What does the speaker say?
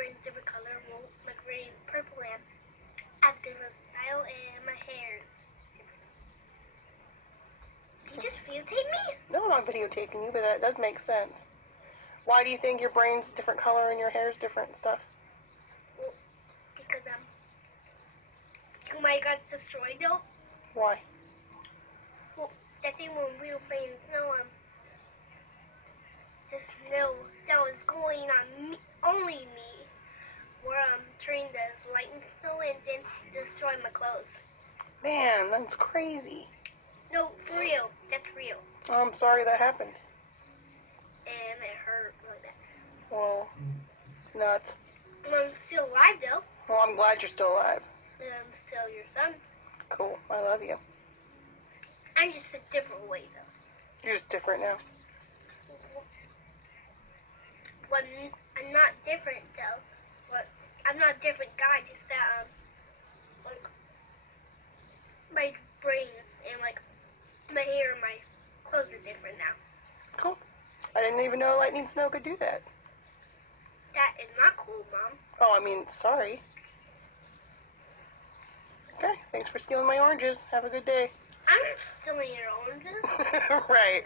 brain's different color, well, my brain purple and I have different style and my hair is different. Did you just videotape me? No, I'm not videotaping you, but that does make sense. Why do you think your brain's different color and your hair's different and stuff? Well, because you might got destroyed though. Why? Well, that thing when we were playing snow, the snow that was going on me, only me, where turning the lightning snow and then destroying my clothes. Man, that's crazy. No, for real. That's real. Oh, I'm sorry that happened. And it hurt really bad. Well, it's nuts. I'm still alive though. Well, I'm glad you're still alive. And I'm still your son. Cool. I love you. I'm just a different way though. You're just different now. Well, I'm not different though. But I'm not a different guy. Just that like my brains and like my hair and my clothes are different now. Cool. I didn't even know lightning snow could do that. That is not cool, Mom. Oh, I mean, sorry. Okay, thanks for stealing my oranges. Have a good day. I'm not stealing your oranges. Right.